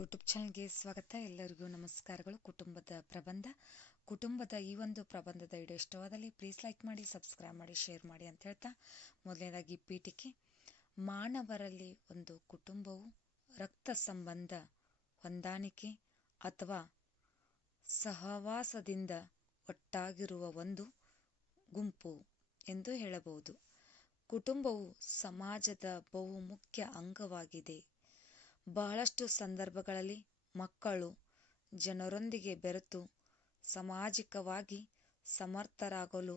YouTube ಚಾನಲ್ಗೆ ಸ್ವಾಗತ. ಎಲ್ಲರಿಗೂ ನಮಸ್ಕಾರಗಳು. ಕುಟುಂಬದ ಪ್ರಬಂಧ. ಕುಟುಂಬದ ಈ ಒಂದು ಪ್ರಬಂಧದ ವಿಡಿಯೋ ಇಷ್ಟವಾದಲ್ಲಿ ಪ್ಲೀಸ್ ಲೈಕ್ ಮಾಡಿ ಸಬ್ಸ್ಕ್ರೈಬ್ ಮಾಡಿ ಶೇರ್ ಮಾಡಿ ಅಂತ ಹೇಳ್ತಾ ಮೊದಲನೇದಾಗಿ ಪೀಠಿಕೆ ಮಾನವರಲ್ಲಿ ಒಂದು ಕುಟುಂಬವು ರಕ್ತ ಸಂಬಂಧ ಹೊಂದಾಣಿಕೆ ಅಥವಾ ಸಹವಾಸದಿಂದ ಒಟ್ಟಾಗಿರುವ ಒಂದು ಗುಂಪು ಎಂದು ಹೇಳಬಹುದು. ಕುಟುಂಬವು ಸಮಾಜದ ಬಹುಮುಖ್ಯ ಅಂಗವಾಗಿದೆ. ಬಹಳಷ್ಟು ಸಂದರ್ಭಗಳಲ್ಲಿ ಮಕ್ಕಳು ಜನರೊಂದಿಗೆ ಬೆರೆತು ಸಾಮಾಜಿಕವಾಗಿ ಸಮರ್ಥರಾಗಲು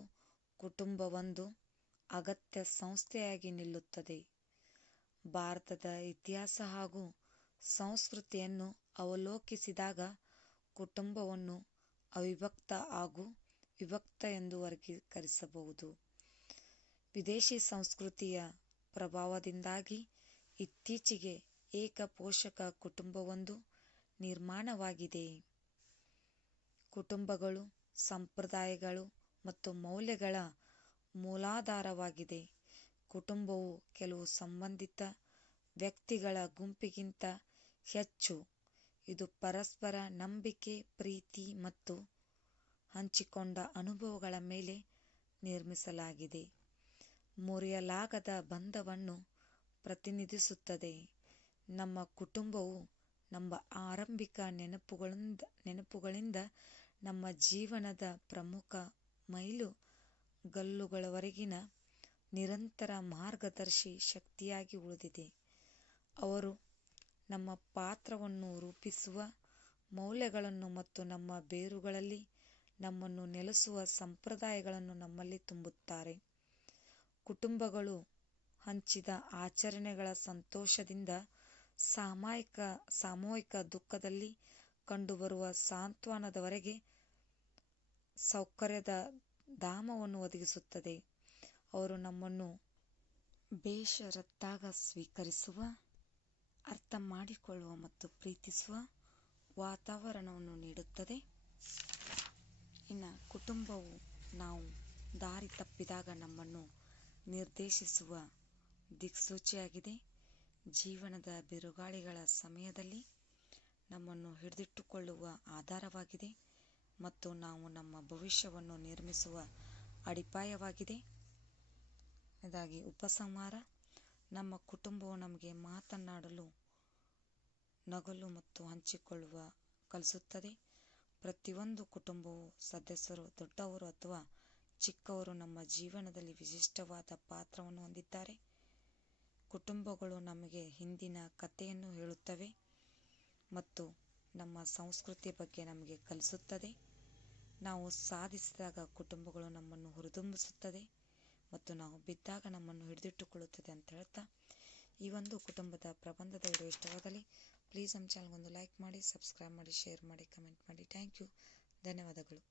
ಕುಟುಂಬವೊಂದು ಅಗತ್ಯ ಸಂಸ್ಥೆಯಾಗಿ ನಿಲ್ಲುತ್ತದೆ. ಭಾರತದ ಇತಿಹಾಸ ಹಾಗೂ ಸಂಸ್ಕೃತಿಯನ್ನು ಅವಲೋಕಿಸಿದಾಗ ಕುಟುಂಬವನ್ನು ಅವಿಭಕ್ತ ಹಾಗೂ ವಿಭಕ್ತ ಎಂದು ವರ್ಗೀಕರಿಸಬಹುದು. ವಿದೇಶಿ ಸಂಸ್ಕೃತಿಯ ಪ್ರಭಾವದಿಂದಾಗಿ ಇತ್ತೀಚೆಗೆ ಏಕ ಪೋಷಕ ಕುಟುಂಬವೊಂದು ನಿರ್ಮಾಣವಾಗಿದೆ. ಕುಟುಂಬಗಳು, ಸಂಪ್ರದಾಯಗಳು ಮತ್ತು ಮೌಲ್ಯಗಳ ಮೂಲಾಧಾರವಾಗಿದೆ. ಕುಟುಂಬವು ಕೆಲವು ಸಂಬಂಧಿತ ವ್ಯಕ್ತಿಗಳ ಗುಂಪಿಗಿಂತ ಹೆಚ್ಚು. ಇದು ಪರಸ್ಪರ ನಂಬಿಕೆ, ಪ್ರೀತಿ ಮತ್ತು ಹಂಚಿಕೊಂಡ ಅನುಭವಗಳ ಮೇಲೆ ನಿರ್ಮಿಸಲಾಗಿದೆ. ಮುರಿಯಲಾಗದ ಬಂಧವನ್ನು ಪ್ರತಿನಿಧಿಸುತ್ತದೆ. ನಮ್ಮ ಕುಟುಂಬವು ನಮ್ಮ ಆರಂಭಿಕ ನೆನಪುಗಳಿಂದ ನೆನಪುಗಳಿಂದ ನಮ್ಮ ಜೀವನದ ಪ್ರಮುಖ ಮೈಲು ಗಲ್ಲುಗಳವರೆಗಿನ ನಿರಂತರ ಮಾರ್ಗದರ್ಶಿ ಶಕ್ತಿಯಾಗಿ ಉಳಿದಿದೆ. ಅವರು ನಮ್ಮ ಪಾತ್ರವನ್ನು ರೂಪಿಸುವ ಮೌಲ್ಯಗಳನ್ನು ಮತ್ತು ನಮ್ಮ ಬೇರುಗಳಲ್ಲಿ ನಮ್ಮನ್ನು ನೆಲೆಸುವ ಸಂಪ್ರದಾಯಗಳನ್ನು ನಮ್ಮಲ್ಲಿ ತುಂಬುತ್ತಾರೆ. ಕುಟುಂಬಗಳು ಹಂಚಿದ ಆಚರಣೆಗಳ ಸಂತೋಷದಿಂದ ಸಾಮಾಯಿಕ, ಸಾಮೂಹಿಕ ದುಃಖದಲ್ಲಿ ಕಂಡುಬರುವ ಸಾಂತ್ವನದವರೆಗೆ ಸೌಕರ್ಯದ ಧಾಮವನ್ನು ಒದಗಿಸುತ್ತದೆ. ಅವರು ನಮ್ಮನ್ನು ಬೇಷರತ್ತಾಗ ಸ್ವೀಕರಿಸುವ, ಅರ್ಥ ಮಾಡಿಕೊಳ್ಳುವ ಮತ್ತು ಪ್ರೀತಿಸುವ ವಾತಾವರಣವನ್ನು ನೀಡುತ್ತದೆ. ಇನ್ನು ಕುಟುಂಬವು ನಾವು ದಾರಿ ತಪ್ಪಿದಾಗ ನಮ್ಮನ್ನು ನಿರ್ದೇಶಿಸುವ ದಿಕ್ಸೂಚಿಯಾಗಿದೆ. ಜೀವನದ ಬಿರುಗಾಳಿಗಳ ಸಮಯದಲ್ಲಿ ನಮ್ಮನ್ನು ಹಿಡಿದಿಟ್ಟುಕೊಳ್ಳುವ ಆಧಾರವಾಗಿದೆ ಮತ್ತು ನಾವು ನಮ್ಮ ಭವಿಷ್ಯವನ್ನು ನಿರ್ಮಿಸುವ ಅಡಿಪಾಯವಾಗಿದೆ. ಇದಾಗಿ ಉಪಸಂಹಾರ, ನಮ್ಮ ಕುಟುಂಬವು ನಮಗೆ ಮಾತನಾಡಲು ನಗಲು ಮತ್ತು ಹಂಚಿಕೊಳ್ಳುವ ಕಲಿಸುತ್ತದೆ. ಪ್ರತಿಯೊಂದು ಕುಟುಂಬವು ಸದಸ್ಯರು, ದೊಡ್ಡವರು ಅಥವಾ ಚಿಕ್ಕವರು ನಮ್ಮ ಜೀವನದಲ್ಲಿ ವಿಶಿಷ್ಟವಾದ ಪಾತ್ರವನ್ನು ಹೊಂದಿದ್ದಾರೆ. ಕುಟುಂಬಗಳು ನಮಗೆ ಹಿಂದಿನ ಕಥೆಯನ್ನು ಹೇಳುತ್ತವೆ ಮತ್ತು ನಮ್ಮ ಸಂಸ್ಕೃತಿಯ ಬಗ್ಗೆ ನಮಗೆ ಕಲಿಸುತ್ತದೆ. ನಾವು ಸಾಧಿಸಿದಾಗ ಕುಟುಂಬಗಳು ನಮ್ಮನ್ನು ಹುರಿದುಂಬಿಸುತ್ತದೆ ಮತ್ತು ನಾವು ಬಿದ್ದಾಗ ನಮ್ಮನ್ನು ಹಿಡಿದಿಟ್ಟುಕೊಳ್ಳುತ್ತದೆ ಅಂತ ಹೇಳ್ತಾ ಈ ಒಂದು ಕುಟುಂಬದ ಪ್ರಬಂಧದ ವಿಡಿಯೋ ಇಷ್ಟವಾಗಲಿ ಪ್ಲೀಸ್ ನಮ್ಮ ಚಾನಲ್ಗೊಂದು ಲೈಕ್ ಮಾಡಿ ಸಬ್ಸ್ಕ್ರೈಬ್ ಮಾಡಿ ಶೇರ್ ಮಾಡಿ ಕಮೆಂಟ್ ಮಾಡಿ. ಥ್ಯಾಂಕ್ ಯು ಧನ್ಯವಾದಗಳು.